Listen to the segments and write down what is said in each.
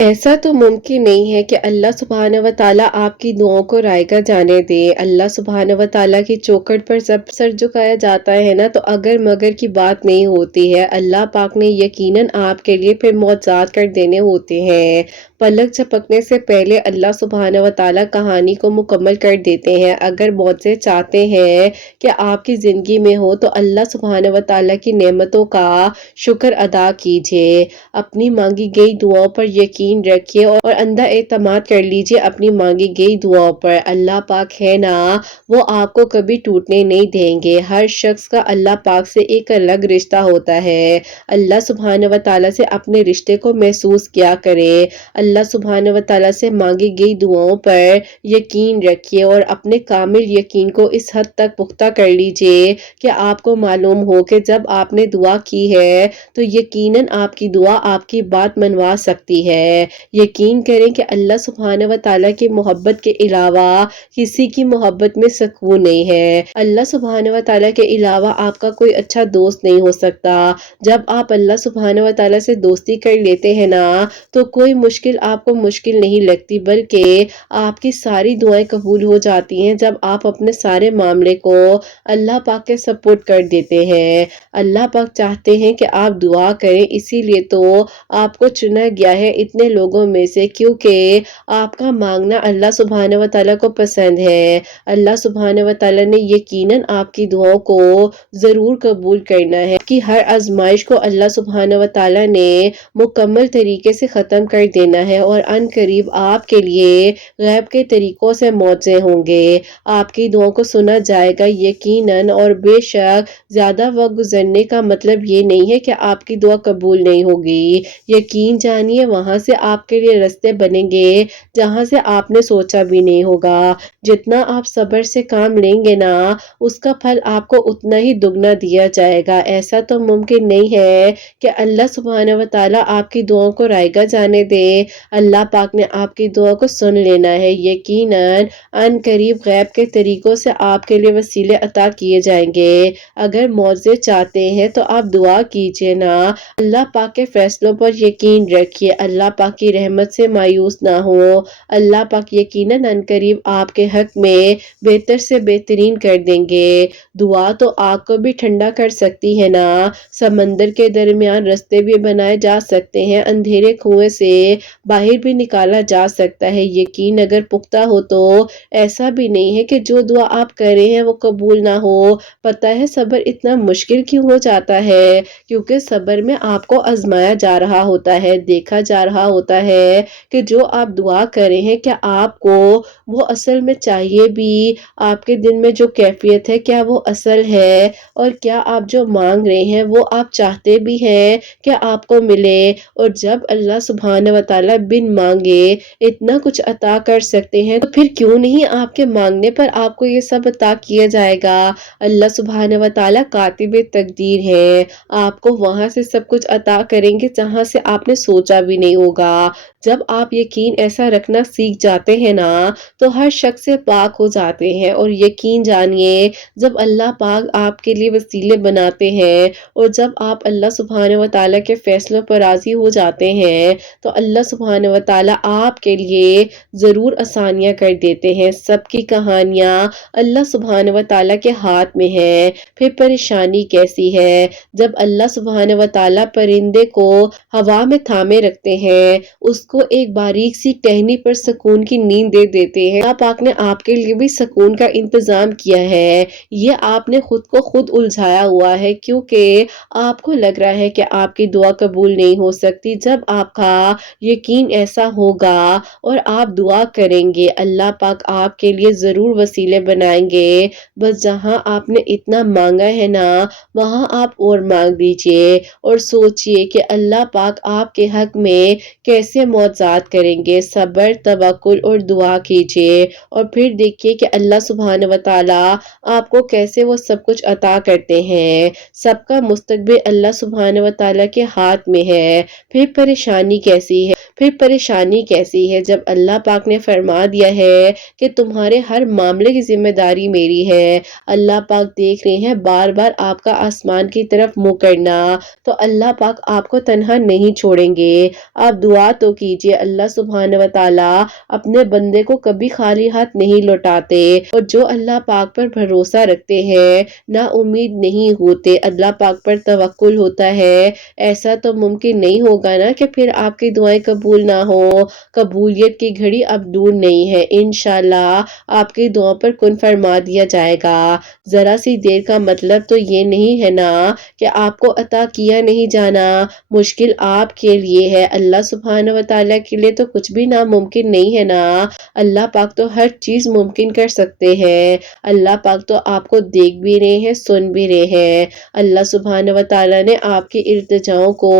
ایسا تو ممکن نہیں ہے کہ اللہ سبحانہ و تعالیٰ آپ کی دعاؤں کو رائگاں جانے دے۔ اللہ سبحانہ و تعالیٰ کی چوکھٹ پر جب سر جھکایا جاتا ہے نا تو اگر مگر کی بات نہیں ہوتی ہے۔ اللہ پاک نے یقیناً آپ کے لیے پھر معجزات کر دینے ہوتے ہیں۔ پلک جھپکنے سے پہلے اللہ سبحانہ و تعالیٰ کہانی کو مکمل کر دیتے ہیں۔ اگر معجزے چاہتے ہیں کہ آپ کی زندگی میں ہو تو اللہ سبحانہ و تعالیٰ کی نعمتوں کا شکر ادا کیجیے۔ اپنی مانگی گئی دعاؤں پر یقین رکھیے اور اندھا اعتماد کر لیجیے اپنی مانگی گئی دعاؤں پر۔ اللہ پاک ہے نا، وہ آپ کو کبھی ٹوٹنے نہیں دیں گے۔ ہر شخص کا اللہ پاک سے ایک الگ رشتہ ہوتا ہے۔ اللہ سبحانہ و تعالیٰ سے اپنے رشتے کو محسوس کیا کرے۔ اللہ سبحانہ و تعالیٰ سے مانگی گئی دعاؤں پر یقین رکھیے اور اپنے کامل یقین کو اس حد تک پختہ کر لیجیے کہ آپ کو معلوم ہو کہ جب آپ نے دعا کی ہے تو یقیناً آپ کی دعا آپ کی بات منوا سکتی ہے۔ یقین کریں کہ اللہ سبحانہ و تعالیٰ کی محبت کے علاوہ کسی کی محبت میں سکون نہیں ہے۔ اللہ سبحانہ و تعالیٰ کے علاوہ آپ کا کوئی اچھا دوست نہیں ہو سکتا۔ جب آپ اللہ سبحانہ و تعالیٰ سے دوستی کر لیتے ہیں نا تو کوئی مشکل آپ کو مشکل نہیں لگتی، بلکہ آپ کی ساری دعائیں قبول ہو جاتی ہیں جب آپ اپنے سارے معاملے کو اللہ پاک کے سپورٹ کر دیتے ہیں۔ اللہ پاک چاہتے ہیں کہ آپ دعا کریں، اسی لیے تو آپ کو چنا گیا ہے اتنے لوگوں میں سے، کیونکہ آپ کا مانگنا اللہ سبحانہ و تعالیٰ کو پسند ہے۔ اللہ سبحانہ و تعالیٰ نے یقیناً آپ کی دعاؤں کو ضرور قبول کرنا ہے کہ ہر آزمائش کو اللہ سبحانہ و تعالیٰ نے مکمل طریقے سے ختم کر دینا ہے اور ان قریب آپ کے لیے غیب کے طریقوں سے معجزے ہوں گے۔ آپ کی دعاؤں کو سنا جائے گا یقیناً، اور بے شک زیادہ وقت گزرنے کا مطلب یہ نہیں ہے کہ آپ کی دعا قبول نہیں ہوگی۔ یقین جانیے وہاں سے آپ کے لیے رستے بنیں گے جہاں سے آپ نے سوچا بھی نہیں ہوگا۔ جتنا آپ صبر سے کام لیں گے نا اس کا پھل آپ کو اتنا ہی دگنا دیا جائے گا۔ ایسا تو ممکن نہیں ہے کہ اللہ سبحانہ و تعالیٰ آپ کی دعاؤں کو رائگاں جانے دے۔ اللہ پاک نے آپ کی دعا کو سن لینا ہے۔ یقیناً ان قریب غیب کے طریقوں سے آپ کے لیے وسیلے عطا کیے جائیں گے۔ اگر معجزے چاہتے ہیں تو آپ دعا کیجیے نا، اللہ پاک کے فیصلوں پر یقین رکھیے، اللہ پاک کی رحمت سے مایوس نہ ہو۔ اللہ پاک یقیناً ان قریب آپ کے حق میں بہتر سے بہترین کر دیں گے۔ دعا تو آگ کو بھی ٹھنڈا کر سکتی ہے نا، سمندر کے درمیان رستے بھی بنائے جا سکتے ہیں، اندھیرے کنویں سے باہر بھی نکالا جا سکتا ہے۔ یقین اگر پختہ ہو تو ایسا بھی نہیں ہے کہ جو دعا آپ کر رہے ہیں وہ قبول نہ ہو۔ پتہ ہے صبر اتنا مشکل کیوں ہو جاتا ہے؟ کیونکہ صبر میں آپ کو آزمایا جا رہا ہوتا ہے، دیکھا جا رہا ہوتا ہے کہ جو آپ دعا کر رہے ہیں کیا آپ کو وہ اصل میں چاہیے بھی، آپ کے دل میں جو کیفیت ہے کیا وہ اصل ہے، اور کیا آپ جو مانگ رہے ہیں وہ آپ چاہتے بھی ہیں کہ آپ کو ملے۔ اور جب اللہ سبحانہ و تعالیٰ بن مانگے اتنا کچھ عطا کر سکتے ہیں تو پھر کیوں نہیں آپ کے مانگنے پر آپ کو یہ سب عطا کیا جائے گا۔ اللہ سبحانہ و تعالیٰ کاتب تقدیر ہے، آپ کو وہاں سے سب کچھ عطا کریں گے جہاں سے آپ نے سوچا بھی نہیں ہوگا۔ جب آپ یقین ایسا رکھنا سیکھ جاتے ہیں نا تو ہر شخص سے پاک ہو جاتے ہیں، اور یقین جانیے جب اللہ پاک آپ کے لیے وسیلے بناتے ہیں اور جب آپ اللہ سبحانہ و تعالیٰ کے فیصلوں پر راضی ہو جاتے ہیں تو اللہ سبحانہ و تعالیٰ آپ کے لیے ضرور آسانیاں کر دیتے ہیں۔ سب کی کہانیاں اللہ سبحانہ و تعالیٰ کے ہاتھ میں ہے۔ پھر پریشانی کیسی ہے؟ جب اللہ سبحانہ و تعالیٰ پرندے کو ہوا میں تھامے رکھتے ہیں، اس کو ایک باریک سی ٹہنی پر سکون کی نیند دے دیتے ہیں۔ اللہ پاک نے آپ کے لیے بھی سکون کا انتظام کیا ہے۔ یہ آپ نے خود کو خود الجھایا ہوا ہے، کیونکہ آپ کو لگ رہا ہے کہ آپ کی دعا قبول نہیں ہو سکتی۔ جب آپ کا یقین ایسا ہوگا اور آپ دعا کریں گے اللہ پاک آپ کے لیے ضرور وسیلے بنائیں گے۔ بس جہاں آپ نے اتنا مانگا ہے نا وہاں آپ اور مانگ دیجئے اور سوچئے کہ اللہ پاک آپ کے حق میں کیسے معجزات کریں گے۔ صبر، توکل اور دعا کیجئے اور پھر دیکھیے کہ اللہ سبحانہ و تعالیٰ آپ کو کیسے وہ سب کچھ عطا کرتے ہیں۔ سب کا مستقبل اللہ سبحانہ و تعالیٰ کے ہاتھ میں ہے۔ پھر پریشانی کیسی ہے؟ جب اللہ پاک نے فرما دیا ہے کہ تمہارے ہر معاملے کی ذمہ داری میری ہے۔ اللہ پاک دیکھ رہے ہیں بار بار آپ کا آسمان کی طرف منہ کرنا، تو اللہ پاک آپ کو تنہا نہیں چھوڑیں گے۔ آپ دعا تو کیجیے، اللہ سبحانہ و تعالی اپنے بندے کو کبھی خالی ہاتھ نہیں لوٹاتے، اور جو اللہ پاک پر بھروسہ رکھتے ہیں نا امید نہیں ہوتے، اللہ پاک پر توکل ہوتا ہے، ایسا تو ممکن نہیں ہوگا نا کہ پھر آپ کی دعائیں قبول نہ ہو۔ قبولیت کی گھڑی اب دور نہیں ہے، انشاءاللہ آپ کی دعا پر کن فرما دیا جائے گا۔ ذرا سی دیر کا مطلب تو یہ نہیں ہے نا کہ آپ کو عطا کیا نہیں جانا، مشکل آپ کے لیے ہے، اللہ سبحانہ و تعالیٰ کے لیے تو کچھ بھی ناممکن نہیں ہے نا۔ اللہ پاک تو ہر چیز ممکن کر سکتے ہیں، اللہ پاک تو آپ کو دیکھ بھی رہے ہیں، سن بھی رہے ہیں۔ اللہ سبحانہ و تعالیٰ نے آپ کی التجاؤں کو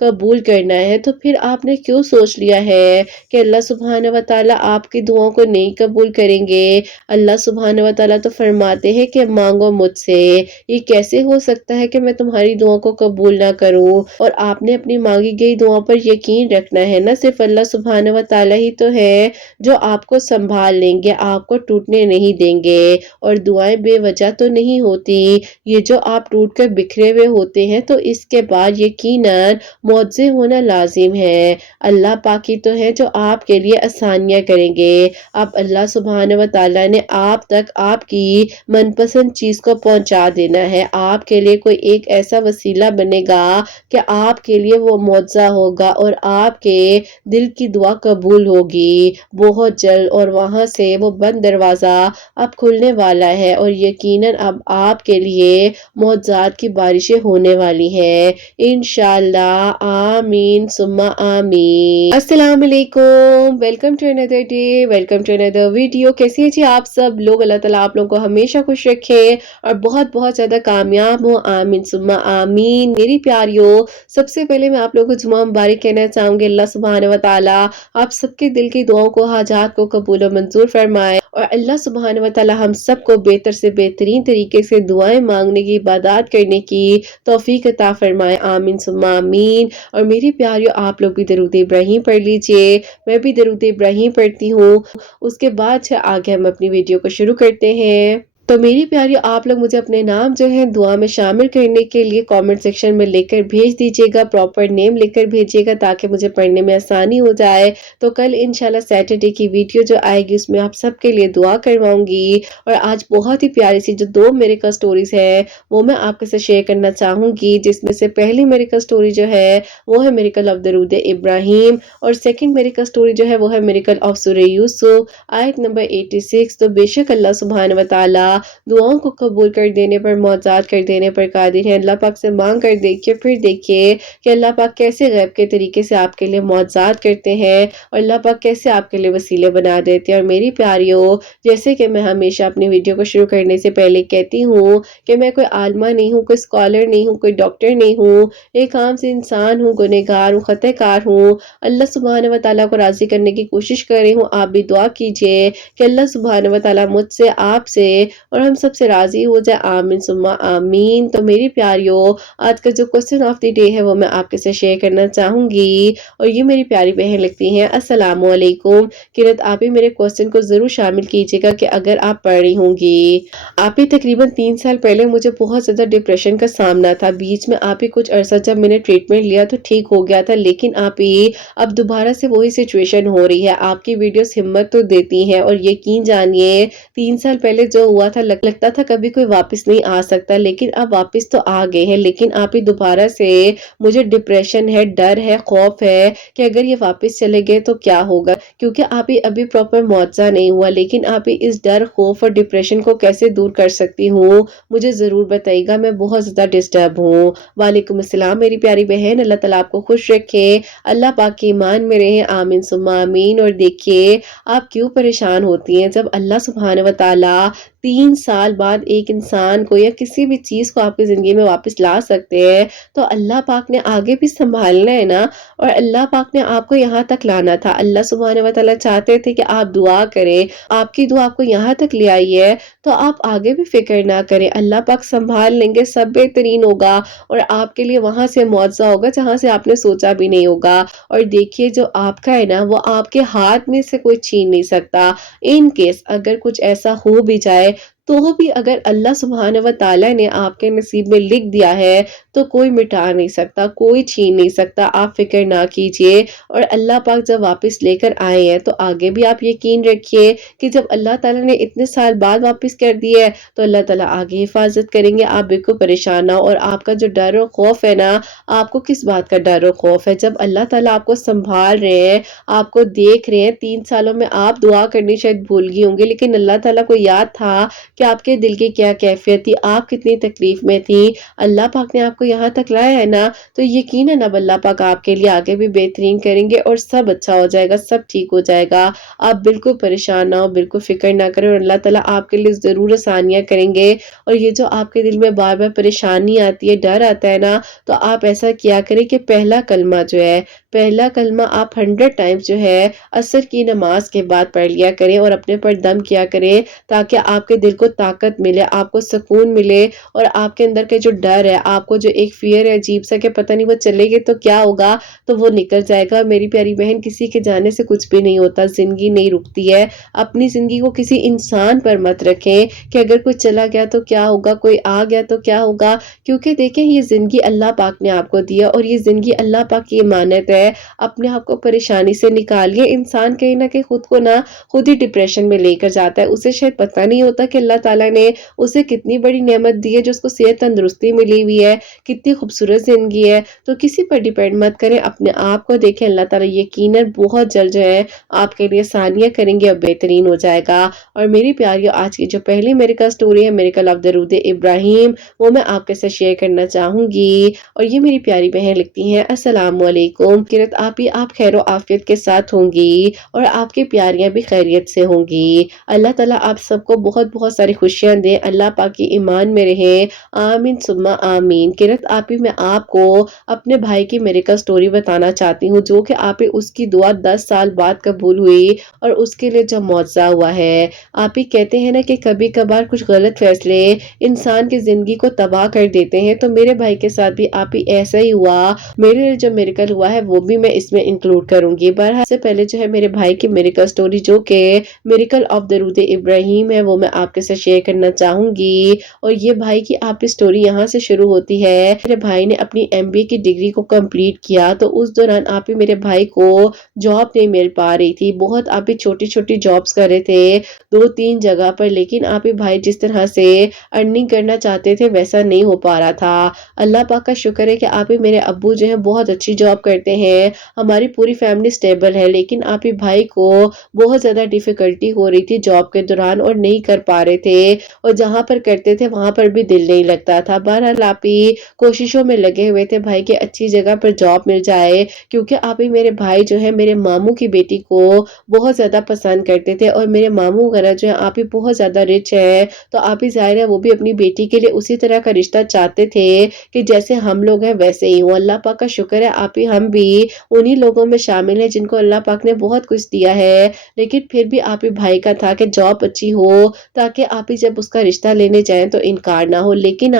قبول کرنا ہے، تو پھر آپ نے کیوں سوچ لیا ہے کہ اللہ سبحانہ و تعالیٰ آپ کی دعاؤں کو نہیں قبول کریں گے؟ اللہ سبحانہ و تعالیٰ تو فرماتے ہیں کہ مانگو مجھ سے، یہ کیسے ہو سکتا ہے کہ میں تمہاری دعاؤں کو قبول نہ کروں؟ اور آپ نے اپنی مانگی گئی دعاؤں پر یقین رکھنا ہے نا، صرف اللہ سبحانہ و تعالیٰ ہی تو ہے جو آپ کو سنبھال لیں گے، آپ کو ٹوٹنے نہیں دیں گے، اور دعائیں بے وجہ تو نہیں ہوتی، یہ جو آپ ٹوٹ کر بکھرے ہوئے ہوتے ہیں تو اس کے بعد یقیناً معجزے ہونا لازم ہے۔ اللہ پاک ہی تو ہے جو آپ کے لیے آسانیاں کریں گے۔ اب اللہ سبحانہ و تعالیٰ نے آپ تک آپ کی من پسند چیز کو پہنچا دینا ہے، آپ کے لیے کوئی ایک ایسا وسیلہ بنے گا کہ آپ کے لیے وہ معجزہ ہوگا، اور آپ کے دل کی دعا قبول ہوگی بہت جلد، اور وہاں سے وہ بند دروازہ اب کھلنے والا ہے، اور یقیناً اب آپ کے لیے معجزات کی بارشیں ہونے والی ہیں انشاءاللہ۔ آمین ثم آمین۔ السلام علیکم، ویلکم ٹو اندر ڈے، ویلکم ٹو اندر ویڈیو۔ کیسے ہیں جی آپ سب لوگ؟ اللہ تعالیٰ آپ لوگوں کو ہمیشہ خوش رکھے اور بہت بہت زیادہ کامیاب ہوں، آمین ثم آمین۔ میری پیاریوں، سب سے پہلے میں آپ لوگوں کو جمعہ مبارک کہنا چاہوں گی۔ اللہ سبحانہ و تعالیٰ آپ سب کے دل کی دعاؤں کو، حاجات کو قبول و منظور فرمائے، اور اللہ سبحانہ و تعالیٰ ہم سب کو بہتر سے بہترین طریقے سے دعائیں مانگنے کی، عبادات کرنے کی توفیق عطا فرمائے، آمین ثم آمین۔ اور میری پیاریوں، آپ لوگ بھی درود ابراہیم پڑھ لیجئے، میں بھی درود ابراہیم پڑھتی ہوں، اس کے بعد آگے ہم اپنی ویڈیو کو شروع کرتے ہیں۔ تو میری پیاری، آپ لوگ مجھے اپنے نام جو ہے دعا میں شامل کرنے کے لیے کامنٹ سیکشن میں لکھ کر بھیج دیجیے گا، پراپر نیم لکھ کر بھیجیے گا تاکہ مجھے پڑھنے میں آسانی ہو جائے۔ تو کل انشاءاللہ سیٹرڈے کی ویڈیو جو آئے گی اس میں آپ سب کے لیے دعا کرواؤں گی، اور آج بہت ہی پیاری سی جو 2 میریکل سٹوریز ہے وہ میں آپ کے ساتھ شیئر کرنا چاہوں گی، جس میں سے پہلی میریکل سٹوری جو ہے وہ ہے میریکل آف درود ابراہیم، اور سیکنڈ میریکل سٹوری جو ہے وہ ہے میریکل آف سورہ یوسف آیت نمبر 86۔ تو بے شک اللہ سبحانہ و تعالیٰ دعاؤں کو قبول کر دینے پر، معجزات کر دینے پر قادر ہے۔ اللہ پاک سے مانگ کر دیکھیے، پھر دیکھیے کہ اللہ پاک کیسے غیب کے طریقے سے آپ کے لیے معجزات کرتے ہیں، اور اللہ پاک کیسے آپ کے لیے وسیلے بنا دیتے ہیں۔ اور میری پیاریوں، جیسے کہ میں ہمیشہ اپنی ویڈیو کو شروع کرنے سے پہلے کہتی ہوں کہ میں کوئی عالمہ نہیں ہوں، کوئی اسکالر نہیں ہوں، کوئی ڈاکٹر نہیں ہوں، ایک عام سے انسان ہوں، گنہگار ہوں، خطا کار ہوں۔ اللہ سبحانہ و تعالیٰ کو راضی کرنے کی کوشش کر رہی ہوں، آپ بھی دعا کیجئے کہ اللہ سبحانہ و تعالیٰ مجھ سے، آپ سے اور ہم سب سے راضی ہو جائے، آمین ثم آمین۔ تو میری پیاریوں، آج کا جو کوسچن آف دی ڈے ہے وہ میں آپ کے ساتھ شیئر کرنا چاہوں گی، اور یہ میری پیاری بہن لکھتی ہیں، السلام علیکم قرت، آپ ہی میرے کوسچن کو ضرور شامل کیجیے گا کہ اگر آپ پڑھ رہی ہوں گی۔ آپ ہی تقریباً 3 سال پہلے مجھے بہت زیادہ ڈپریشن کا سامنا تھا، بیچ میں آپ ہی کچھ عرصہ جب میں نے ٹریٹمنٹ لیا تو ٹھیک ہو گیا تھا، لیکن آپ ہی اب دوبارہ سے وہی سچویشن ہو رہی ہے۔ آپ کی ویڈیوز ہمت تو دیتی ہیں، اور یقین جانیے 3 سال پہلے جو ہوا تھا لگتا تھا کبھی کوئی واپس نہیں آ سکتا، لیکن اب واپس تو آ گئے ہیں، لیکن آپ ہی دوبارہ سے مجھے ڈپریشن ہے، ڈر ہے، خوف ہے کہ اگر یہ واپس چلے گئے تو کیا ہوگا، کیونکہ آپ ہی ابھی پراپر معجزہ نہیں ہوا، لیکن آپ ہی اس ڈر، خوف اور ڈپریشن کو کیسے دور کر سکتی ہوں مجھے ضرور بتائیے گا، میں بہت زیادہ ڈسٹرب ہوں۔ وعلیکم السلام میری پیاری بہن، اللہ تعالیٰ آپ کو خوش رکھے، اللہ پاک کے ایمان میں رہیں، آمین ثم آمین۔ اور دیکھیے آپ کیوں پریشان ہوتی ہیں، جب اللہ سبحانہ و تعالیٰ 3 سال بعد ایک انسان کو یا کسی بھی چیز کو آپ کی زندگی میں واپس لا سکتے ہیں تو اللہ پاک نے آگے بھی سنبھالنا ہے نا، اور اللہ پاک نے آپ کو یہاں تک لانا تھا۔ اللہ سبحانہ و تعالیٰ چاہتے تھے کہ آپ دعا کریں، آپ کی دعا آپ کو یہاں تک لے آئی ہے تو آپ آگے بھی فکر نہ کریں، اللہ پاک سنبھال لیں گے، سب بہترین ہوگا، اور آپ کے لیے وہاں سے معجزہ ہوگا جہاں سے آپ نے سوچا بھی نہیں ہوگا۔ اور دیکھیے جو آپ کا ہے نا وہ آپ کے ہاتھ میں سے کوئی چھین نہیں سکتا، ان کیس اگر کچھ ایسا ہو بھی جائے تو بھی اگر اللہ سبحانہ و تعالیٰ نے آپ کے نصیب میں لکھ دیا ہے تو کوئی مٹا نہیں سکتا، کوئی چھین نہیں سکتا، آپ فکر نہ کیجئے۔ اور اللہ پاک جب واپس لے کر آئے ہیں تو آگے بھی آپ یقین رکھیے کہ جب اللہ تعالیٰ نے اتنے سال بعد واپس کر دی ہے تو اللہ تعالیٰ آگے حفاظت کریں گے، آپ بالکل پریشان نہ ہو۔ اور آپ کا جو ڈر و خوف ہے نا، آپ کو کس بات کا ڈر و خوف ہے؟ جب اللہ تعالیٰ آپ کو سنبھال رہے ہیں، آپ کو دیکھ رہے ہیں، 3 سالوں میں آپ دعا کرنی شاید بھول گئی ہوں گے لیکن اللہ تعالیٰ کو یاد تھا کہ آپ کے دل کی کیا کیفیت تھی، آپ کتنی تکلیف میں تھی، اللہ پاک نے آپ کو یہاں تک لایا ہے نا، تو یقیناً اب اللہ پاک آپ کے لیے آگے بھی بہترین کریں گے اور سب اچھا ہو جائے گا، سب ٹھیک ہو جائے گا۔ آپ بالکل پریشان نہ ہو، بالکل فکر نہ کریں، اور اللہ تعالیٰ آپ کے لیے ضرور آسانیاں کریں گے۔ اور یہ جو آپ کے دل میں بار بار پریشانی آتی ہے، ڈر آتا ہے نا، تو آپ ایسا کیا کریں کہ پہلا کلمہ جو ہے، پہلا کلمہ آپ 100 ٹائمز جو ہے عصر کی نماز کے بعد پڑھ لیا کریں اور اپنے پر دم کیا کریں، تاکہ آپ کے دل کو طاقت ملے، آپ کو سکون ملے، اور آپ کے اندر کے جو ڈر ہے، آپ کو جو ایک فیئر ہے عجیب سا کہ پتہ نہیں وہ چلے گی تو کیا ہوگا، تو وہ نکل جائے گا۔ میری پیاری بہن، کسی کے جانے سے کچھ بھی نہیں ہوتا، زندگی نہیں رکتی ہے۔ اپنی زندگی کو کسی انسان پر مت رکھیں کہ اگر کوئی چلا گیا تو کیا ہوگا، کوئی آ گیا تو کیا ہوگا، کیونکہ دیکھیں یہ زندگی اللہ پاک نے آپ کو دیا اور یہ زندگی اللہ پاک کی امانت ہے۔ اپنے آپ کو پریشانی سے نکالیے۔ انسان کہیں نہ کہیں خود ہی ڈپریشن میں لے کر جاتا ہے، اسے شاید پتہ نہیں ہوتا کہ اللہ تعالیٰ نے اسے کتنی بڑی نعمت دی ہے، جو اس کو صحت تندرستی ملی ہوئی ہے، کتنی خوبصورت زندگی ہے۔ تو کسی پر ڈیپینڈ مت کریں، اپنے آپ کو دیکھیں، اللہ تعالیٰ یقیناً بہت جلد جو ہے آپ کے لیے آسانیاں کریں گے اور بہترین ہو جائے گا۔ اور میری پیاریوں، آج کی جو پہلی میریکل سٹوری ہے، میریکل آف درود ابراہیم، وہ میں آپ کے ساتھ شیئر کرنا چاہوں گی۔ اور یہ میری پیاری بہن لکھتی ہیں، السلام علیکم، کرت آپ خیر و عافیت کے ساتھ ہوں گی اور آپ کی پیاریاں بھی خیریت سے ہوں گی۔ اللہ تعالیٰ آپ سب کو بہت بہت ساری خوشیاں دیں، اللہ پاک کی ایمان میں رہیں، آمین ثم آمین۔ کرت میں آپ کو اپنے بھائی کی میریکل سٹوری بتانا چاہتی ہوں، جو کہ اس کی دعا 10 سال بعد قبول ہوئی اور اس کے لیے جو معجزہ ہوا ہے۔ آپ ہی کہتے ہیں نا کہ کبھی کبھار کچھ غلط فیصلے انسان کی زندگی کو تباہ کر دیتے ہیں، تو میرے بھائی کے ساتھ بھی ایسا ہی ہوا۔ میرے جو میریکل ہوا ہے وہ بھی میں اس میں انکلوڈ کروں گی۔ بہرحال سے پہلے جو ہے میرے بھائی کی میریکل سٹوری، جو کہ میریکل آف درود ابراہیم ہے، وہ میں آپ کے ساتھ شیئر کرنا چاہوں گی۔ اور یہ بھائی کی سٹوری یہاں سے شروع ہوتی ہے۔ میرے بھائی نے اپنی MBA کی ڈگری کو کمپلیٹ کیا، تو اس دوران میرے بھائی کو جاب نہیں مل پا رہی تھی، بہت چھوٹی چھوٹی جابز کر رہے تھے 2-3 جگہ پر، لیکن بھائی جس طرح سے ارننگ کرنا چاہتے تھے ویسا نہیں ہو پا رہا تھا۔ اللہ پاک کا شکر ہے کہ میرے ابو جو ہیں بہت اچھی جاب کرتے ہیں، ہماری پوری فیملی سٹیبل ہے، لیکن بھائی کو بہت زیادہ ڈیفیکلٹی ہو رہی تھی جاب کے دوران اور نہیں کر پا رہے تھے، اور جہاں پر کرتے تھے وہاں پر بھی دل نہیں لگتا تھا۔ بہرحال کوششوں میں لگے ہوئے تھے بھائی کے اچھی جگہ پر جاب مل جائے، کیونکہ میرے بھائی جو ہے میرے ماموں کی بیٹی کو بہت زیادہ پسند کرتے تھے، اور میرے ماموں وغیرہ جو ہے بہت زیادہ رچ ہے، تو ظاہر ہے وہ بھی اپنی بیٹی کے لیے اسی طرح کا رشتہ چاہتے تھے کہ جیسے ہم لوگ ہیں ویسے ہی ہوں۔ اللہ پاک کا شکر ہے ہم بھی انہی لوگوں میں شامل ہیں جن کو اللہ پاک نے بہت کچھ دیا ہے، لیکن پھر بھی بھائی کا تھا کہ جاب اچھی ہو تاکہ جب اس کا رشتہ لینے جائیں تو انکار نہ ہو، لیکن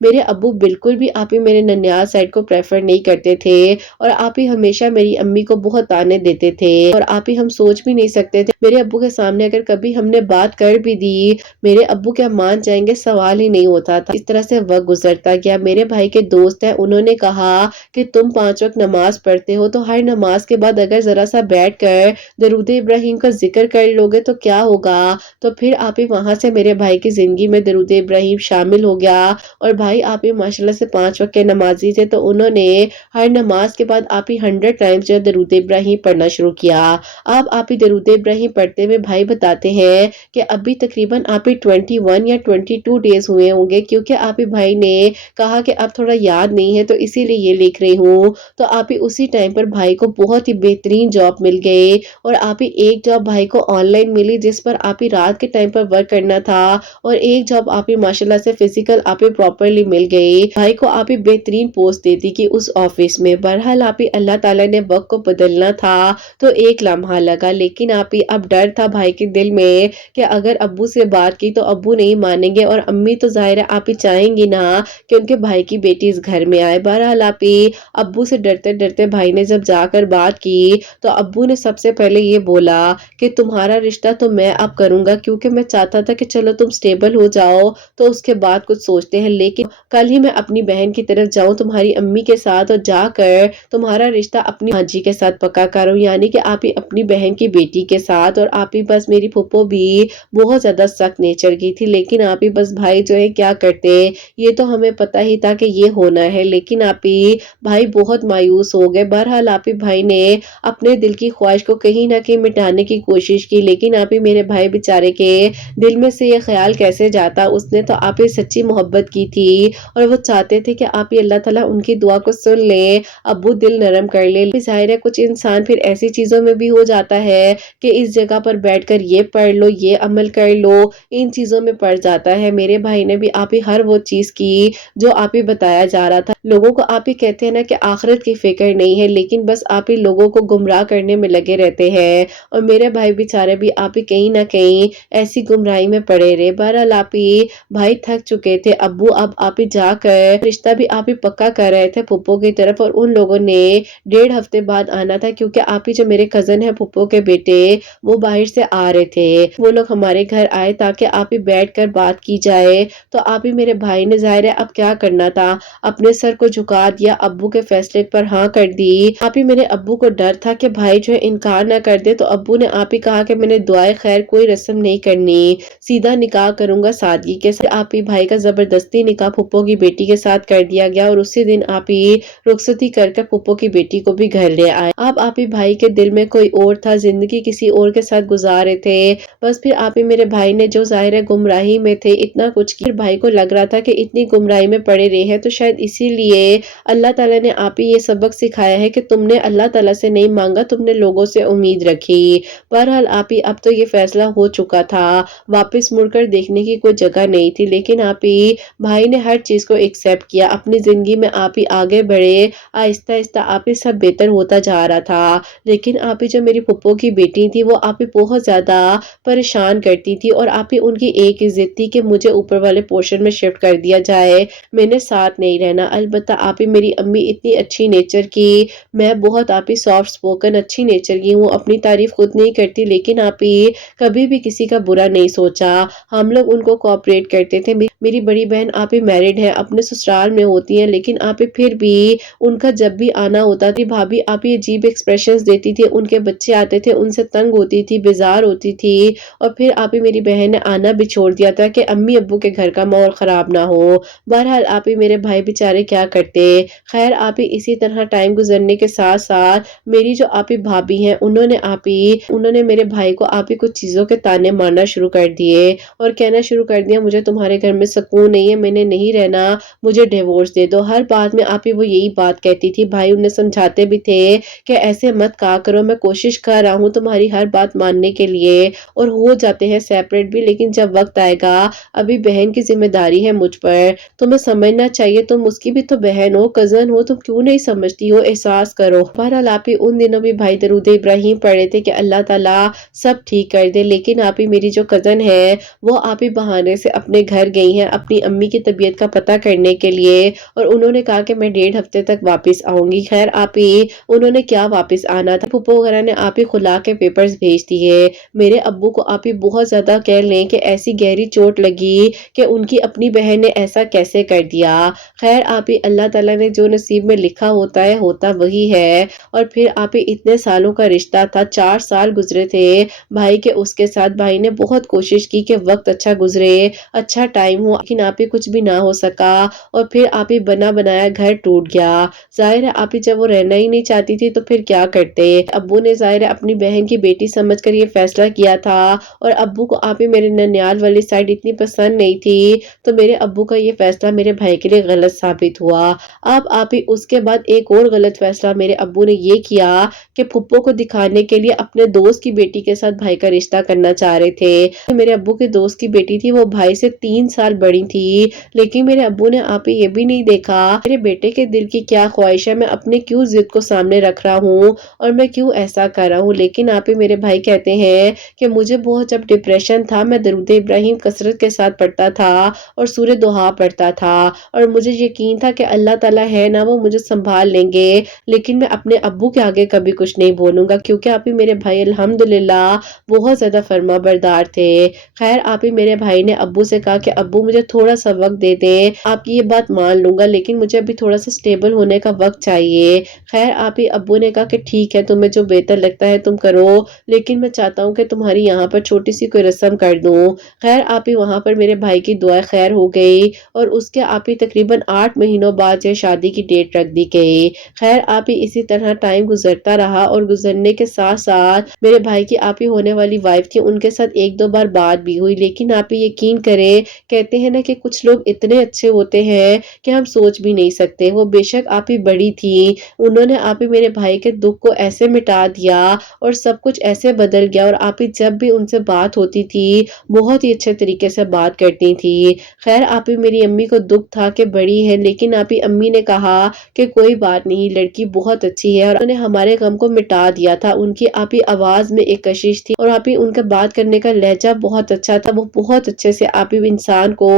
میرے ابو بالکل بھی میرے ننیال سائڈ کو پریفر نہیں کرتے تھے، اور ہمیشہ میری امی کو بہت تانے دیتے تھے، اور ہم سوچ بھی نہیں سکتے تھے میرے ابو کے سامنے اگر کبھی ہم نے بات کر بھی دی میرے ابو کیا مان جائیں گے، سوال ہی نہیں ہوتا تھا۔ اس طرح سے وقت گزرتا گیا۔ میرے بھائی کے دوست ہیں، انہوں نے کہا کہ تم 5 وقت نماز پڑھتے ہو تو ہر نماز کے بعد اگر ذرا سا بیٹھ کر درود ابراہیم کا ذکر کر لوگے تو کیا ہوگا، تو پھر وہاں سے میرے بھائی کی زندگی میں درود ابراہیم شامل ہو گیا، اور بھائی ماشاءاللہ سے 5 وقت کے نمازی تھے، تو انہوں نے ہر نماز کے بعد 100 ٹائمز جو درود ابراہیم پڑھنا شروع کیا۔ آپ درود ابراہیم پڑھتے ہوئے بھائی بتاتے ہیں کہ ابھی تقریباً 21 یا 22 ڈیز ہوئے ہوں گے، کیونکہ بھائی نے کہا کہ اب تھوڑا یاد نہیں ہے تو اسی لیے یہ لکھ رہی ہوں، تو اسی ٹائم پر بھائی کو بہت ہی بہترین جاب مل گئی، اور ایک جاب بھائی کو آن لائن ملی جس پر رات کے ٹائم پر ورک کرنا تھا، اور ایک جاب ماشاءاللہ سے فزیکل پراپرلی مل گئی، بھائی کو بہترین پوسٹ دیتی کہ اس آفس میں۔ بہرحال اللہ تعالیٰ نے وقت کو بدلنا تھا تو ایک لمحہ لگا، لیکن اب ڈر تھا بھائی کے دل میں کہ اگر ابو سے بات کی تو ابو نہیں مانیں گے، اور امی تو ظاہر ہے چاہیں گی نا کہ ان کے بھائی کی بیٹی اس گھر میں آئے۔ بہرحال ابو سے ڈرتے ڈرتے بھائی نے جب جا کر بات کی تو ابو نے سب سے پہلے یہ بولا کہ تمہارا رشتہ تو میں اب کروں گا، کیونکہ میں چاہتا چاہتا تھا کہ چلو تم اسٹیبل ہو جاؤ تو اس کے بعد کچھ سوچتے ہیں، لیکن کل ہی میں اپنی بہن کی طرف جاؤں تمہاری امی کے ساتھ اور جا کر تمہارا رشتہ اپنی ہاں جی کے ساتھ پکا کروں، یعنی کہ آپ ہی اپنی بہن کی بیٹی کے ساتھ۔ اور آپ ہی بس میری پھپھو بھی بہت زیادہ سخت نیچر کی تھی، لیکن آپ ہی بس بھائی جو ہے کیا کرتے، یہ تو ہمیں پتہ ہی تھا کہ یہ ہونا ہے، لیکن آپ ہی بھائی بہت مایوس ہو گئے۔ بہرحال آپ ہی بھائی نے اپنے دل کی خواہش کو کہیں نہ کہیں مٹانے کی کوشش کی، لیکن آپ ہی میرے بھائی بیچارے کے دل میں سے یہ خیال کیسے جاتا، اس نے تو آپ ہی سچی محبت کی تھی اور وہ چاہتے تھے کہ آپ ہی اللہ تعالیٰ ان کی دعا کو سن لے، ابو دل نرم کر لے۔ ظاہر ہے کچھ انسان پھر ایسی چیزوں میں بھی ہو جاتا ہے کہ اس جگہ پر بیٹھ کر یہ پڑھ لو، یہ عمل کر لو، ان چیزوں میں پڑ جاتا ہے۔ میرے بھائی نے بھی آپ ہی ہر وہ چیز کی جو آپ ہی بتایا جا رہا تھا۔ لوگوں کو آپ ہی کہتے ہیں نا کہ آخرت کی فکر نہیں ہے، لیکن بس آپ ہی لوگوں کو گمراہ کرنے میں لگے رہتے ہیں، اور میرے بھائی بیچارے بھی آپ ہی کہیں نہ کہیں ایسی گمراہی میں پڑے رہے۔ بہرحال آپ ہی بھائی تھک چکے تھے، ابو اب آپ ہی جا کر رشتہ بھی آپ ہی پکا کر رہے تھے پھپھو کی طرف، اور ان لوگوں نے 1.5 ہفتے بعد آنا تھا، کیونکہ آپ ہی جو میرے کزن ہیں پھپھو کے بیٹے وہ باہر سے آ رہے تھے، وہ لوگ ہمارے گھر آئے تاکہ آپ ہی بیٹھ کر بات کی جائے۔ تو آپ ہی میرے بھائی نے ظاہر ہے اب کیا کرنا تھا، اپنے سر کو جھکا دیا، ابو کے فیصلے پر ہاں کر دی۔ آپ ہی میرے ابو کو ڈر تھا کہ بھائی جو ہے انکار نہ کر دے، تو ابو نے آپ ہی کہا کہ میں نے دعائے خیر کوئی رسم نہیں کرنی، سیدھا نکاح کروں گا سادگی کے ساتھ۔ آپ ہی بھائی کا زبردستی نکاح پھپھو کی بیٹی کے ساتھ کر دیا گیا، اور اسی دن آپ ہی رخصتی کر کے پھپھو کی بیٹی کو بھی گھر لے آئے۔ اب آپ ہی بھائی کے دل میں کوئی اور تھا، زندگی کسی اور کے ساتھ گزار رہے تھے، بس پھر آپ ہی میرے بھائی نے جو ظاہر ہے گمراہی میں تھے اتنا کچھ کیا، بھائی کو لگ رہا تھا کہ اتنی گمراہی میں پڑے رہے ہیں تو شاید اسی لیے اللہ تعالیٰ نے آپ ہی یہ سبق سکھایا ہے کہ تم نے اللہ تعالیٰ سے نہیں مانگا، تم نے لوگوں سے امید رکھی۔ بہرحال آپ ہی اب تو یہ فیصلہ ہو چکا تھا، واپس مڑ کر دیکھنے کی کوئی جگہ نہیں تھی، لیکن آپ ہی بھائی نے ہر چیز کو ایکسپٹ کیا، اپنی زندگی میں آپ ہی آگے بڑھے، آہستہ آہستہ آپ ہی سب بہتر ہوتا جا رہا تھا۔ لیکن آپ ہی جو میری پھپھو کی بیٹی تھی وہ آپ ہی بہت زیادہ پریشان کرتی تھی، اور آپ ہی ان کی ایک ہی ضد تھی کہ مجھے اوپر والے پورشن میں شفٹ کر دیا جائے، میں نے ساتھ نہیں رہنا۔ البتہ آپ ہی میری امی اتنی اچھی نیچر کی، میں بہت آپ ہی سافٹ سپوکن اچھی نیچر کی ہوں، اپنی تعریف خود نہیں کرتی، لیکن آپ ہی کبھی بھی کسی کا برا نہیں سوچا، ہم لوگ ان کو کوآپریٹ کرتے تھے۔ میری بڑی بہن آپ ہی میرڈ ہے، اپنے سسرال میں ہوتی ہیں، لیکن آپ ہی پھر بھی ان کا جب بھی آنا ہوتا تھی، بھابھی آپ ہی عجیب ایکسپریشنز دیتی تھی، ان کے بچے آتے تھے ان سے تنگ ہوتی تھی، بیزار ہوتی تھی، اور پھر آپ ہی میری بہن نے آنا بھی چھوڑ دیا تھا کہ امی ابو کے گھر کا ماحول خراب نہ ہو۔ بہرحال آپ ہی میرے بھائی بیچارے کیا کرتے، خیر آپ ہی اسی طرح ٹائم گزرنے کے ساتھ ساتھ میری جو آپ ہی بھابھی ہیں انہوں نے میرے بھائی کو آپ ہی کچھ چیزوں کے تانے مارنا شروع کر دیے، اور کہنا شروع کر دیا مجھے تمہارے گھر میں سکون نہیں ہے، میں نے نہیں رہنا، مجھے ڈیورس دے دو۔ ہر بات میں آپ ہی وہ یہی بات کہتی تھی، بھائی انہیں سمجھاتے بھی تھے کہ ایسے مت کہا کرو، میں کوشش کر رہا ہوں تمہاری ہر بات ماننے کے لیے، اور ہو جاتے ہیں سیپریٹ بھی، لیکن جب وقت آئے گا ابھی بہن کی ذمہ داری ہے مجھ پر، تمہیں سمجھنا چاہیے، تم اس کی بھی تو بہن ہو، کزن ہو، تم کیوں نہیں سمجھتی ہو، احساس کرو۔ بہرحال آپ ہی ان دنوں بھی بھائی درود ابراہیم پڑھے تھے کہ اللہ تعالیٰ سب ٹھیک کر دے، لیکن آپ ہی میری جو کزن ہے وہ آپ ہی بہانے سے اپنے گھر گئی ہیں اپنی امی کی طبیعت کا پتہ کرنے کے لیے، اور انہوں نے کہا کہ میں 1.5 ہفتے تک واپس آؤں گی۔ خیر آپ ہی انہوں نے کیا واپس آنا تھا، پھپھو وغیرہ نے آپ ہی خلا کے پیپرز بھیج دیے، میرے ابو کو آپ ہی بہت زیادہ کہہ لیں کہ ایسی گہری چوٹ لگی کہ ان کی اپنی بہن نے ایسا کیسے کر دیا۔ خیر آپ ہی اللہ تعالیٰ نے جو نصیب میں لکھا ہوتا ہے ہوتا وہی ہے، اور پھر آپ ہی اتنے سالوں کا رشتہ تھا، 4 سال گزرے تھے بھائی کے اس کے ساتھ، بھائی نے بہت کوشش کی کہ وقت اچھا گزرے، اچھا ٹائم ہو، لیکن آپ ہی کچھ بھی نہ ہو سکا، اور پھر آپ ہی بنا بنایا گھر ٹوٹ گیا۔ ظاہر ہے آپ ہی جب وہ رہنا ہی نہیں چاہتی تھی تو پھر کیا کرتے، ابو نے ظاہر ہے اپنی بہن کی بیٹی سمجھ کر یہ فیصلہ کیا تھا، اور ابو کو آپ ہی میرے ننیال والی سائڈ اتنی پسند نہیں تھی، تو میرے ابو کا یہ فیصلہ میرے بھائی کے لیے غلط ثابت ہوا۔ اب آپ ہی اس کے بعد ایک اور غلط فیصلہ میرے ابو نے یہ کیا کہ پھپھو کو دکھانے کے لیے اپنے دوست کی بیٹی کے ساتھ بھائی کا رشتہ کرنا چاہ رہے تھے۔ میرے ابو کے دوست کی بیٹی تھی، وہ بھائی سے 3 سال بڑی تھی، لیکن میرے ابو نے آپ ہی یہ بھی نہیں دیکھا میرے بیٹے کے دل کی کیا خواہش ہے، میں اپنے کیوں ضد کو سامنے رکھ رہا ہوں اور میں کیوں ایسا کر رہا ہوں۔ لیکن آپ ہی میرے بھائی کہتے ہیں کہ مجھے بہت جب ڈپریشن تھا میں درود ابراہیم کثرت کے ساتھ پڑھتا تھا اور سورہ دوحہ پڑھتا تھا، اور مجھے یقین تھا کہ اللہ تعالیٰ ہے نا وہ مجھے سنبھال لیں گے، لیکن میں اپنے ابو کے آگے کبھی کچھ نہیں بولوں گا، کیونکہ آپ ہی میرے بھائی الحمدللہ بہت زیادہ فرما بردار تھے۔ خیر آپ ہی میرے بھائی نے ابو سے کہا کہ ابو مجھے تھوڑا سا وقت دے دیں، آپ کی یہ بات مان لوں گا لیکن مجھے ابھی تھوڑا سا سٹیبل ہونے کا وقت چاہیے۔ خیر آپ ہی ابو نے کہا کہ ٹھیک ہے، تمہیں جو بہتر لگتا ہے تم کرو، لیکن میں چاہتا ہوں کہ تمہاری یہاں پر چھوٹی سی کوئی رسم کر دوں۔ خیر آپ ہی وہاں پر میرے بھائی کی دعا خیر ہو گئی اور اس کے آپ ہی تقریباً 8 مہینوں بعد جو شادی کی ڈیٹ رکھ دی گئی۔ خیر آپ ہی اسی طرح ٹائم گزرتا رہا اور گزرنے کے ساتھ ساتھ میرے بھائی کی آپ ہی ہونے والی وائف تھی، ان کے ساتھ ایک دو بار بات بھی ہوئی، لیکن آپ ہی یقین کریں، کہتے ہیں نا کہ کچھ لوگ اتنے اچھے ہوتے ہیں کہ ہم سوچ بھی نہیں سکتے۔ وہ بے شک آپ ہی بڑی تھی، انہوں نے آپ ہی میرے بھائی کے دکھ کو ایسے مٹا دیا اور سب کچھ ایسے بدل گیا، اور آپ ہی جب بھی ان سے بات ہوتی تھی بہت ہی اچھے طریقے سے بات کرتی تھی۔ خیر آپ ہی میری امی کو دکھ تھا کہ بڑی ہے، لیکن آپ ہی امی نے کہا کہ کوئی بات نہیں، لڑکی بہت اچھی ہے، اور انہوں نے ہمارے غم کو مٹا دیا تھا۔ ان کی آپ ہی آواز میں ایک کشش تھی اور آپ ہی ان کا بات کرنے کا لہجہ بہت اچھا تھا، وہ بہت اچھے سے آپ ہی انسان کو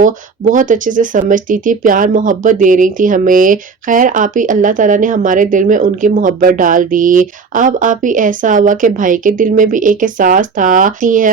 بہت اچھے سے سمجھتی تھی، پیار محبت دے رہی تھی ہمیں۔ خیر آپ ہی اللہ تعالیٰ نے ہمارے دل میں ان کی محبت ڈال دی۔ اب آپ ہی ایسا ہوا کہ بھائی کے دل میں بھی ایک احساس تھا،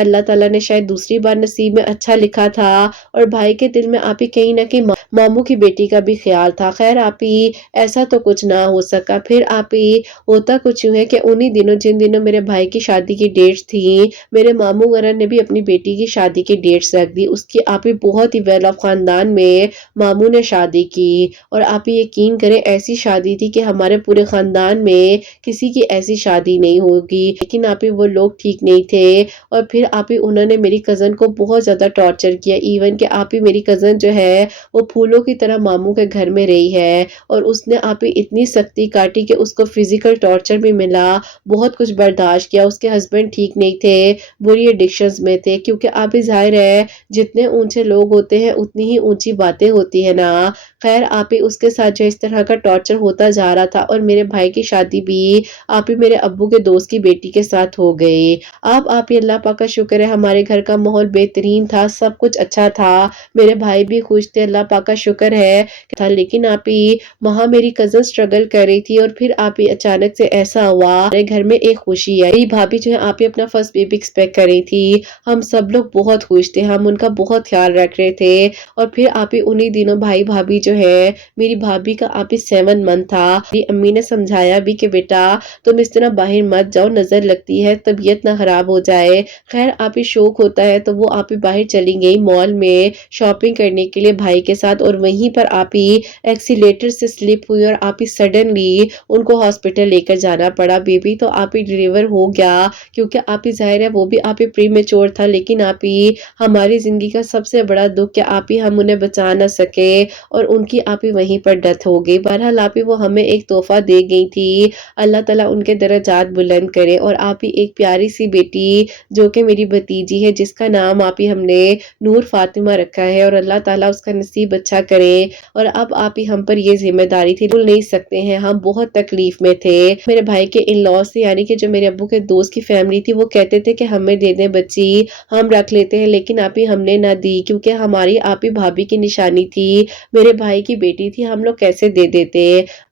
اللہ تعالیٰ نے شاید دوسری بار نصیب میں اچھا لکھا تھا، اور بھائی کے دل میں آپ ہی کہیں نہ کہیں ماموں کی بیٹی کا بھی خیال تھا۔ خیر آپ ہی ایسا تو کچھ نہ ہو سکا۔ پھر آپ ہی ہوتا کچھ یوں ہے کہ انہی دنوں جن دنوں میرے بھائی کی شادی کی ڈیٹس تھیں، میرے ماموں وغیرہ نے بھی اپنی بیٹی کی شادی کی ڈیٹس رکھ دی۔ اس کی آپ ہی بہت ہی ویل آف خاندان میں ماموں نے شادی کی، اور آپ ہی یقین کریں ایسی شادی تھی کہ ہمارے پورے خاندان میں کسی کی ایسی شادی نہیں ہوگی، لیکن آپ ہی وہ لوگ ٹھیک نہیں تھے، اور پھر آپ ہی انہوں نے میری کزن کو بہت زیادہ ٹارچر کیا، ایون کہ آپ ہی میری کزن جو ہے وہ پھولوں کی طرح ماموں کے گھر میں رہی ہے، اور اس نے آپ ہی اتنی سختی کاٹی کہ اس کو فزیکل ٹارچر بھی ملا، بہت کچھ برداشت کیا۔ اس کے ہسبینڈ ٹھیک نہیں تھے، بری ایڈکشنز میں تھے، کیونکہ آپ ہی ظاہر ہے جتنے اونچے لوگ ہوتے ہیں اتنی ہی اونچی باتیں ہوتی ہے نا۔ خیر آپ ہی اس کے ساتھ جو اس طرح کا ٹارچر ہوتا جا رہا تھا، اور میرے بھائی کی شادی بھی آپ ہی میرے ابو کے دوست کی بیٹی کے ساتھ ہو گئی۔ اب آپ ہی اللہ پاک کا شکر ہے ہمارے گھر کا ماحول بہترین تھا، سب کچھ اچھا تھا، میرے بھائی بھی خوش تھے، اللہ پاک کا شکر ہے تھا، لیکن آپ ہی وہاں میری کزن سٹرگل کر رہی تھی، اور پھر آپ ہی اچانک سے ایسا ہوا ہمارے گھر میں ایک خوشی ہے۔ میری بھابھی جو ہے آپ ہی اپنا فرسٹ بیبی ایکسپیکٹ کر رہی تھی، ہم سب لوگ بہت خوش تھے، ہم ان کا بہت خیال رکھ رہے تھے، اور پھر آپ ہی انہی دنوں بھائی بھابھی جو ہے میری بھابھی کا آپ ہی 7 منتھ تھا، میری امی نے سمجھایا بھی کہ بیٹا تم اس طرح باہر مت جاؤ، نظر لگتی ہے، طبیعت نہ خراب ہو جائے۔ خیر آپ ہی شوق ہوتا ہے تو وہ آپ ہی باہر چلی گئی مال میں شاپنگ کرنے کے لیے بھائی کے ساتھ، اور وہیں پر آپ ہی ایکسیلیٹر سے سلپ ہوئی، اور آپ ہی سڈنلی ان کو ہاسپٹل لے کر جانا پڑا۔ بیبی تو آپ ہی ڈیلیور ہو گیا، کیونکہ آپ ہی ظاہر ہے وہ بھی آپ ہی پری میچور تھا، لیکن آپ ہی ہماری زندگی کا سب سے بڑا دکھ کہ آپ ہی ہم انہیں بچا نہ سکے، اور ان کی آپ ہی وہیں پر ڈیتھ ہو گئی۔ بہرحال آپ ہی وہ ہمیں ایک تحفہ دے گئی تھی، اللہ تعالیٰ ان کے درجات بلند کرے، اور آپ ہی ایک پیاری سی بیٹی جو کہ میری بھتیجی ہے، جس کا نام آپ ہی ہم نے نور فاطمہ رکھا ہے، اور اللہ تعالیٰ اس کا نصیب اچھا کرے۔ اور اب آپ ہی ہم پر یہ ذمہ داری تھی، بھول نہیں سکتے ہیں، ہم بہت تکلیف میں تھے۔ میرے بھائی کے ان لاز سے، یعنی کہ جو میرے ابو کے دوست کی فیملی تھی، وہ کہتے تھے کہ ہمیں دے دیں بچی، ہم رکھ لیتے ہیں، لیکن آپ ہی ہم نے نہ دی، کیونکہ ہماری آپ ہی بھابھی کی نشانی تھی، میرے بھائی کی بیٹی تھی، ہم لوگ کیسے دے دیتے۔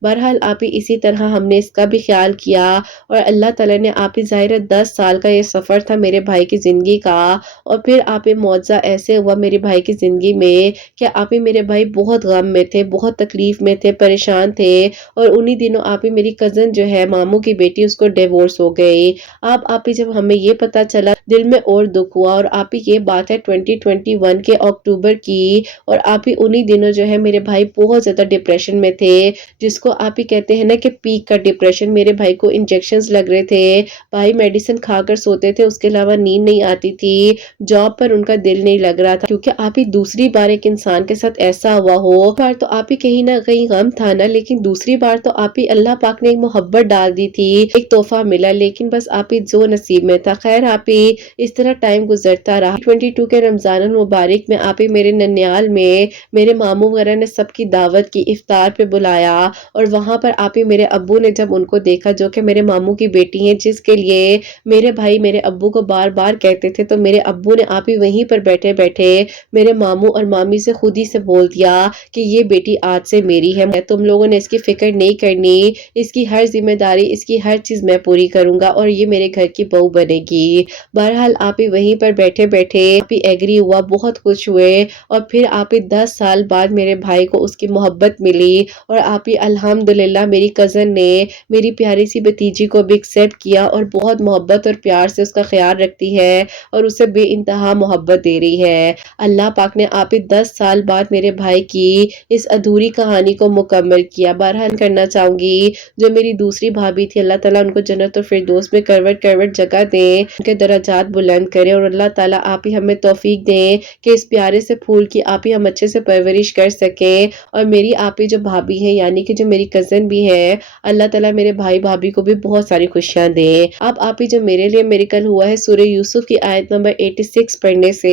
بہرحال آپ ہی اسی طرح ہم نے اس کا بھی خیال کیا، اور اللہ تعالیٰ نے آپ ہی ظاہر 10 سال کا یہ سفر تھا میرے بھائی کی زندگی کا، اور پھر آپ ہی معجزہ ایسے ہوا میرے بھائی کی زندگی میں کہ آپ ہی میرے بھائی بہت غم میں تھے، بہت تکلیف میں تھے، پریشان تھے، اور انہی دنوں آپ ہی میری کزن جو ہے ماموں کی بیٹی، اس کو ڈیورس ہو گئی۔ اب آپ ہی جب ہمیں یہ پتا چلا دل میں اور دکھ ہوا، اور آپ ہی یہ بات ہے 2021 کے اکتوبر کی، اور آپ ہی انہی دنوں جو ہے میرے بھائی بہت زیادہ ڈپریشن میں تھے، جس کو آپ ہی کہتے ہیں نا کہ پیک کا ڈپریشن۔ میرے بھائی کو انجیکشنز لگ رہے تھے، بھائی میڈیسن کھا کر سوتے تھے، اس کے علاوہ نیند نہیں آتی تھی، جاب پر ان کا دل نہیں لگ رہا تھا، کیونکہ آپ ہی دوسری بار ایک انسان کے ساتھ ایسا ہوا ہو، بار تو آپ ہی کہیں نہ کہیں غم تھا نا، لیکن دوسری بار تو آپ ہی اللہ پاک نے ایک محبت ڈال دی تھی، ایک تحفہ ملا، لیکن بس آپ ہی جو نصیب میں تھا۔ خیر آپ ہی اس طرح ٹائم گزرتا رہا۔ 22 کے رمضان المبارک میں آپ ہی میرے ننیال میں میرے ماموں وغیرہ نے سب کی دعوت کی، افطار پہ بلایا، اور وہاں پر آپ ہی میرے ابو نے جب ان کو دیکھا، جو کہ میرے ماموں کی بیٹی ہیں، جس کے لیے میرے بھائی میرے ابو کو بار بار کہتے تھے، تو میرے ابو نے آپ ہی وہیں پر بیٹھے بیٹھے میرے ماموں اور مامی سے خود ہی سے بول دیا کہ یہ بیٹی آج سے میری ہے، تم لوگوں نے اس کی فکر نہیں کرنی، اس کی ہر ذمہ داری، اس کی ہر چیز میں پوری کروں گا اور یہ میرے گھر کی بہو بنے گی۔ بہرحال آپ ہی وہیں پر بیٹھے بیٹھے آپ ہی ایگری ہوا، بہت خوش ہوئے اور پھر آپ ہی 10 سال بعد میرے بھائی کو اس کی محبت ملی اور آپ ہی الحمدللہ میری کزن نے میری پیاری سی بھتیجی کو بھی ایکسیپٹ کیا اور بہت محبت اور پیار سے اس کا خیال رکھتی ہے اور اسے بے انتہا محبت دے رہی ہے۔ اللہ پاک نے آپ ہی 10 سال بعد میرے بھائی کی اس ادھوری کہانی کو مکمل کیا۔ بہرحال کرنا چاہوں گی جو میری دوسری بھابھی تھی، اللہ تعالیٰ ان کو جنت الفردوس میں کروٹ کروٹ جگہ دیں، ان کے درجات بلند کرے اور اللہ تعالیٰ آپ ہی ہمیں توفیق دیں کہ اس پیارے سے پھول کی آپ ہی ہم اچھے سے پرورش کر سکیں اور میری آپ ہی جو بھابھی ہیں یعنی کہ جو میری کزن بھی ہے، اللہ تعالیٰ میرے بھائی بھابھی کو بھی بہت ساری خوشیاں دیں۔ اب آپ ہی جو میرے لیے میریکل ہوا ہے سورہ یوسف کی آیت نمبر 86 پڑھنے سے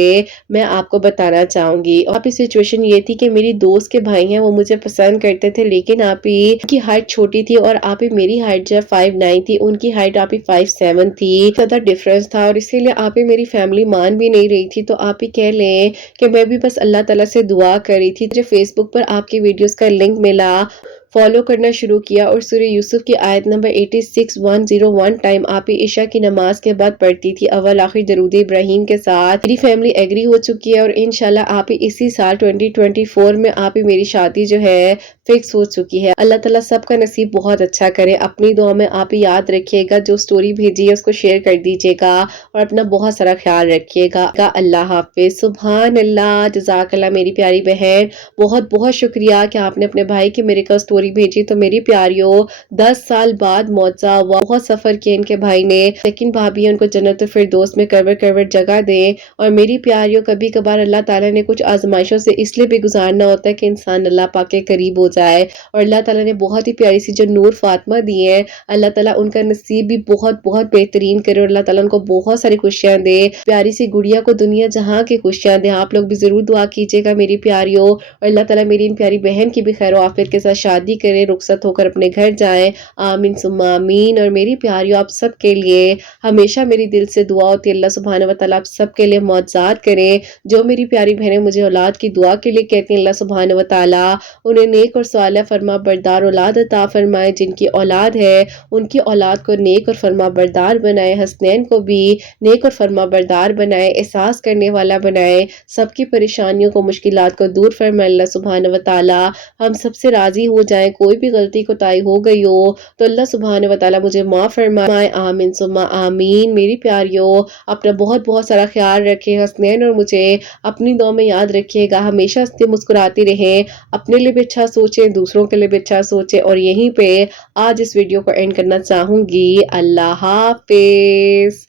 میں آپ کو بتانا چاہوں گی۔ آپ کی سچویشن یہ تھی کہ میری دوست کے بھائی ہیں، وہ مجھے پسند کرتے تھے لیکن آپ ہی کی ہائٹ چھوٹی تھی اور آپ ہی میری ہائٹ جو 5'9" تھی، ان کی ہائٹ آپ ہی 5'7" تھی، زیادہ ڈفرنس تھا اور اسی لیے آپ ہی میری فیملی مان بھی نہیں رہی تھی۔ تو آپ ہی کہہ لیں کہ میں بھی بس اللہ تعالیٰ سے دعا کر رہی تھی۔ مجھے فیس بک پر آپ کی ویڈیوز کا لنک ملا، فالو کرنا شروع کیا اور سورہ یوسف کی آیت نمبر 86 ٹائم آپ ہی عشاء کی نماز کے بعد پڑھتی تھی، اول آخر درود ابراہیم کے ساتھ۔ میری فیملی ایگری ہو چکی ہے اور انشاءاللہ آپ ہی اسی سال 2024 میں آپ ہی میری شادی جو ہے فکس ہو چکی ہے۔ اللہ تعالیٰ سب کا نصیب بہت اچھا کرے۔ اپنی دعا میں آپ ہی یاد رکھیے گا، جو سٹوری بھیجی ہے اس کو شیئر کر دیجیے گا اور اپنا بہت سارا خیال رکھیے گا۔ اللہ حافظ۔ سبحان اللہ، جزاک اللہ میری پیاری بہن، بہت بہت شکریہ کہ آپ نے اپنے بھائی کی میرے کو سٹوری بھیجی۔ تو میری پیاریوں 10 سال بعد معجزہ ہوا، بہت سفر کیا ان کے بھائی نے، لیکن بھابھی ان کو جنت الفردوس میں کروٹ کروٹ جگہ دیں۔ اور میری پیاریوں کبھی کبھار اللہ تعالیٰ نے کچھ آزمائشوں سے اس لیے بھی گزارنا ہوتا ہے کہ انسان اللہ پاک کے قریب ہو جائے اور اللہ تعالیٰ نے بہت ہی پیاری سی جو نور فاطمہ دی ہے، اللہ تعالیٰ ان کا نصیب بھی بہت بہت بہترین کرے اور اللہ تعالیٰ ان کو بہت ساری خوشیاں دے، پیاری سی گڑیا کو دنیا جہاں کی خوشیاں دے۔ آپ لوگ بھی ضرور دعا کیجیے گا میری پیاریوں، اور اللہ تعالیٰ میری ان پیاری بہن کی بھی خیر و عافیت کے ساتھ شادی کرے، رخصت ہو کر اپنے گھر جائیں، آمین ثم آمین۔ اور میری پیاریوں آپ سب کے لیے ہمیشہ میری دل سے دعا ہوتی ہے، اللہ سبحانہ و تعالیٰ آپ سب کے لیے معجزات کریں۔ جو میری پیاری بہنیں مجھے اولاد کی دعا کے لیے کہتی ہیں، اللہ سبحانہ و تعالیٰ انہیں نیک اور صالح فرما بردار اولاد عطا فرمائے۔ جن کی اولاد ہے ان کی اولاد کو نیک اور فرما بردار بنائے، حسنین کو بھی نیک اور فرما بردار بنائے، احساس کرنے والا بنائے، سب کی پریشانیوں کو مشکلات کو دور فرمائے اللہ سبحانہ و تعالیٰ، ہم سب سے راضی ہو جائیں۔ کوئی بھی غلطی کوتاہی ہو گئی ہو تو اللہ سبحانہ و تعالیٰ مجھے معاف فرمائے، آمین ثم آمین۔ میری پیاریوں اپنا بہت بہت سارا خیال رکھیں، حسنین اور مجھے اپنی دعا میں یاد رکھیے گا، ہمیشہ ہنستے مسکراتی رہیں، اپنے لیے بھی اچھا سوچیں، دوسروں کے لیے بھی اچھا سوچیں۔ اور یہیں پہ آج اس ویڈیو کو اینڈ کرنا چاہوں گی۔ اللہ حافظ۔